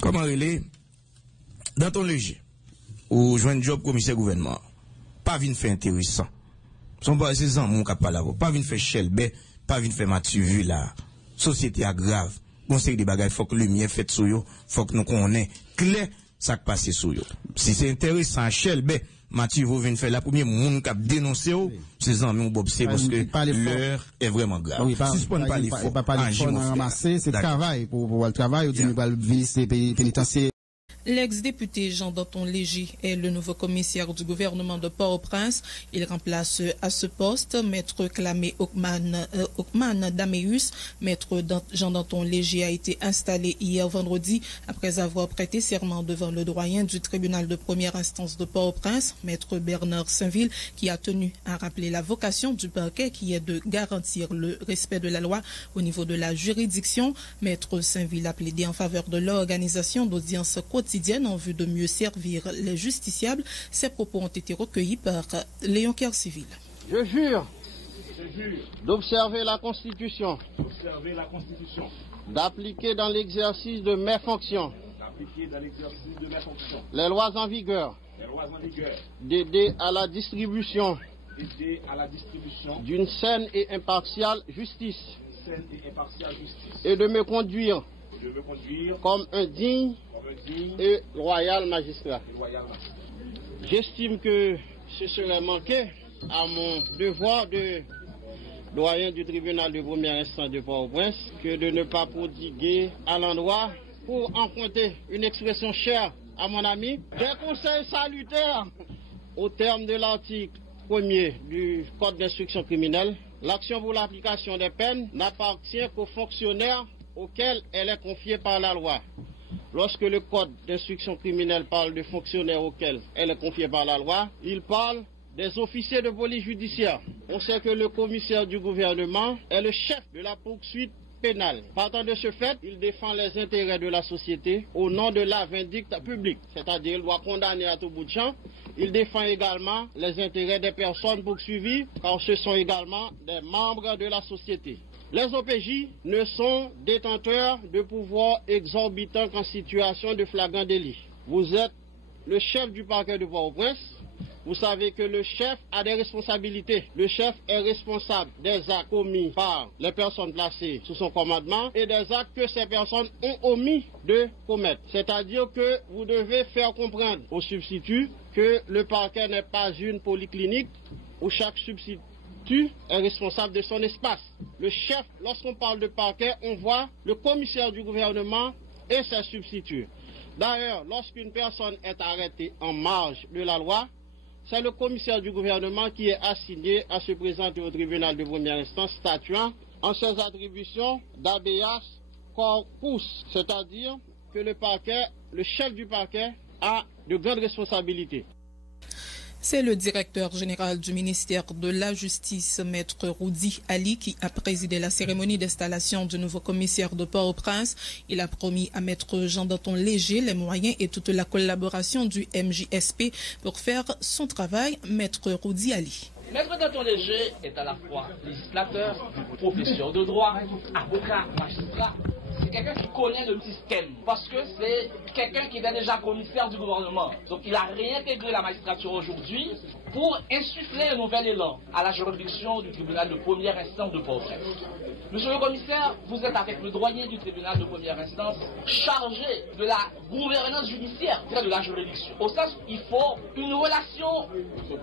Comment il est dans ton léger ou joindre job commissaire gouvernement pas venir faire intéressant son pas ces amours qui pas là pas venir faire chelbe pas venir faire Mathieu vu là société a grave conseil des bagages faut que lumière fait sur yo faut que nous connaît clair ça qui passe sur yo si c'est intéressant chelbe Mathieu vous venir faire la première monde qui a dénoncé ces amis Bob c'est parce que l'heure est vraiment grave si je peux pas les faut pas ramasser c'est travail pour le travail ou dire vice pénitentiaire. L'ex-député Jean Danton Léger est le nouveau commissaire du gouvernement de Port-au-Prince. Il remplace à ce poste Maître Clamé Okman Dameus. Maître Jean Danton Léger a été installé hier vendredi après avoir prêté serment devant le doyen du tribunal de première instance de Port-au-Prince, Maître Bernard Saint-Ville, qui a tenu à rappeler la vocation du parquet qui est de garantir le respect de la loi au niveau de la juridiction. Maître Saint-Ville a plaidé en faveur de l'organisation d'audiences quotidiennes en vue de mieux servir les justiciables. Ces propos ont été recueillis par Léon Kercivil. Je jure d'observer la Constitution, d'appliquer dans l'exercice de mes fonctions les lois en vigueur, d'aider à la distribution d'une saine et impartiale justice et de me conduire comme un digne et loyal magistrat. J'estime que ce serait manquer à mon devoir de doyen du tribunal de première instance de Port-au-Prince que de ne pas prodiguer à l'endroit, pour emprunter une expression chère à mon ami, des conseils salutaires. Au terme de l'article 1er du Code d'instruction criminelle, l'action pour l'application des peines n'appartient qu'aux fonctionnaires auxquels elle est confiée par la loi. Lorsque le Code d'instruction criminelle parle de fonctionnaires auxquels elle est confiée par la loi, il parle des officiers de police judiciaire. On sait que le commissaire du gouvernement est le chef de la poursuite pénale. Partant de ce fait, il défend les intérêts de la société au nom de la vindicte publique. C'est-à-dire, il doit condamner à tout bout de champ. Il défend également les intérêts des personnes poursuivies, car ce sont également des membres de la société. Les OPJ ne sont détenteurs de pouvoirs exorbitants qu'en situation de flagrant délit. Vous êtes le chef du parquet de Port-au-Prince. Vous savez que le chef a des responsabilités. Le chef est responsable des actes commis par les personnes placées sous son commandement et des actes que ces personnes ont omis de commettre. C'est-à-dire que vous devez faire comprendre aux substituts que le parquet n'est pas une polyclinique où chaque substitut est responsable de son espace. Le chef, lorsqu'on parle de parquet, on voit le commissaire du gouvernement et ses substituts. D'ailleurs, lorsqu'une personne est arrêtée en marge de la loi, c'est le commissaire du gouvernement qui est assigné à se présenter au tribunal de première instance statuant en ses attributions d'habeas corpus, c'est-à-dire que le parquet, le chef du parquet, a de grandes responsabilités. C'est le directeur général du ministère de la Justice, Maître Roudi Ali, qui a présidé la cérémonie d'installation du nouveau commissaire de Port-au-Prince. Il a promis à Maître Jean Danton Léger les moyens et toute la collaboration du MJSP pour faire son travail. Maître Roudi Ali. Maître Danton Léger est à la fois législateur, professeur de droit, avocat, magistrat. C'est quelqu'un qui connaît le système, parce que c'est quelqu'un qui est déjà commissaire du gouvernement. Donc il a réintégré la magistrature aujourd'hui pour insuffler un nouvel élan à la juridiction du tribunal de première instance de Port-au-Prince. Monsieur le commissaire, vous êtes avec le doyen du tribunal de première instance chargé de la gouvernance judiciaire de la juridiction. Au sens où il faut une relation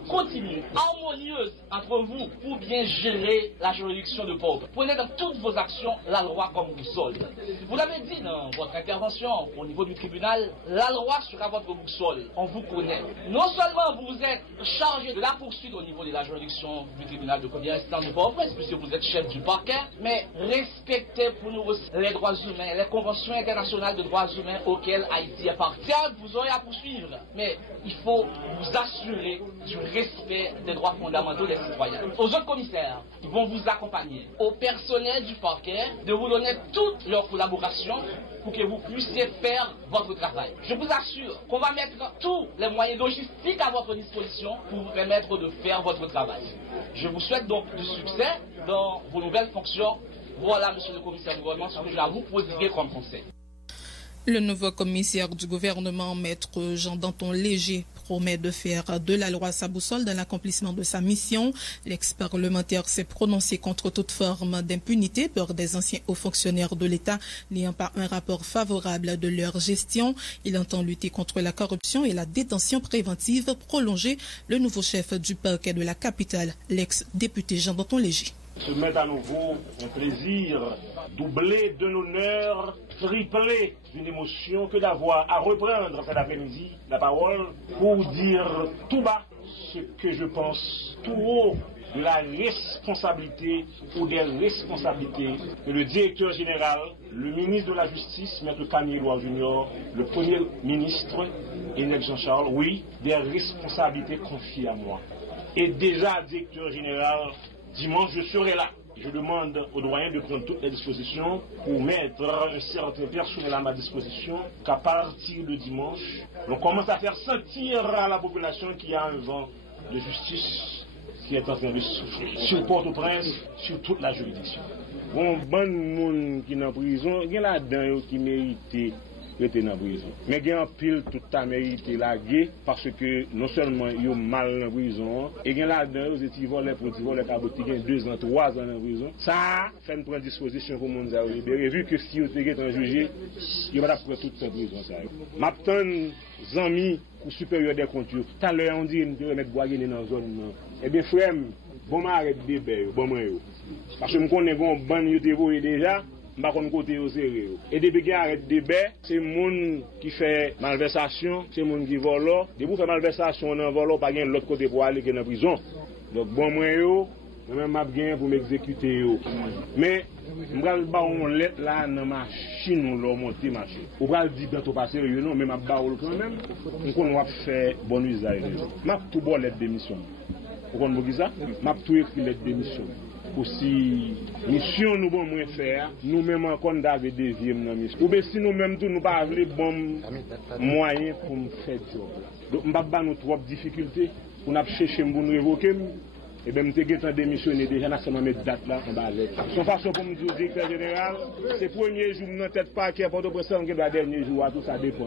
continue, harmonieuse entre vous pour bien gérer la juridiction de Port-au-Prince. Prenez dans toutes vos actions la loi comme boussole. Vous l'avez dit dans votre intervention au niveau du tribunal, la loi sera votre boussole. On vous connaît. Non seulement vous êtes chargé de la poursuite au niveau de la juridiction du tribunal de première instance de Port-au-Prince, puisque vous êtes chef du parquet, mais respectez pour nous les droits humains, les conventions internationales de droits humains auxquelles Haïti est partie. Vous aurez à poursuivre, mais il faut vous assurer du respect des droits fondamentaux des citoyens. Aux autres commissaires, ils vont vous accompagner. Au personnel du parquet, de vous donner toute leur collaboration collaboration pour que vous puissiez faire votre travail. Je vous assure qu'on va mettre tous les moyens logistiques à votre disposition pour vous permettre de faire votre travail. Je vous souhaite donc du succès dans vos nouvelles fonctions. Voilà, monsieur le commissaire du gouvernement, ce que je vais vous prodiguer comme conseil. Le nouveau commissaire du gouvernement, maître Jean-Danton Léger, promet de faire de la loi sa boussole dans l'accomplissement de sa mission. L'ex-parlementaire s'est prononcé contre toute forme d'impunité par des anciens hauts fonctionnaires de l'État n'ayant pas un rapport favorable de leur gestion. Il entend lutter contre la corruption et la détention préventive prolongée. Le nouveau chef du parquet de la capitale, l'ex-député Jean-Danton Léger. Ce m'est à nouveau un plaisir doublé d'un honneur, triplé d'une émotion que d'avoir à reprendre cet après-midi la parole pour dire tout bas ce que je pense tout haut de la responsabilité ou des responsabilités que le directeur général, le ministre de la Justice, Maître Camille Éluard Junior, le Premier ministre, Enel Jean-Charles, oui, des responsabilités confiées à moi. Et déjà, directeur général, dimanche, je serai là. Je demande aux doyens de prendre toutes les dispositions pour mettre un certain personnel à ma disposition qu'à partir de dimanche, on commence à faire sentir à la population qu'il y a un vent de justice qui est en train de souffler sur Port-au-Prince, sur toute la juridiction. Bon monde qui est en prison, il y a là-dedans qui mérite rester dans la prison. Mais il y a un pile tout à mérité la guerre parce que non seulement ils ont mal dans la prison, et il y a là-dedans ils ont volé pour voler caboté 2 ans, 3 ans dans la prison. Ça fait une prendre disposition pour monde à libérer. Vu que si ils étaient jugés, ils vont prendre toute cette prison. M'attend amis ou supérieur des comptes. Tout à l'heure on dit de remettre boire dans la zone. Eh bien frère, bon m'arrête débat, bon moi. Parce que je connais bon ban yo te déjà. Et depuis qu'il arrête de débat, c'est le monde qui fait malversation, c'est le monde qui vole. Depuis qu'il fait malversation, on vole, pas de l'autre côté pour aller dans la prison. Donc, bon, moi-même, je vais pour m'exécuter. Mais, je vais vous lettre là dans la machine, ou là, monter machine. Ou je vais dire bientôt passer, non, mais je vais quand même. On va faire bon usage. Je vais tout bon lettre de mission. Vous comprenez ça? Je vais tout écrire lettre de mission. Aussi, mission nous bon moins faire, nous-mêmes encore d'avoir des vies dans mission. Ou bien si nous-mêmes tout nous pas avoir bon moyen pour faire job. Donc on pas nous trop difficultés pour nous chercher pour nous révoquer. Et bien, je suis démissionné déjà dans cette date là en bas. Son façon pour me dire directeur général, c'est le premier jour dans tête pas qui est pour le dernier jour, tout ça dépend.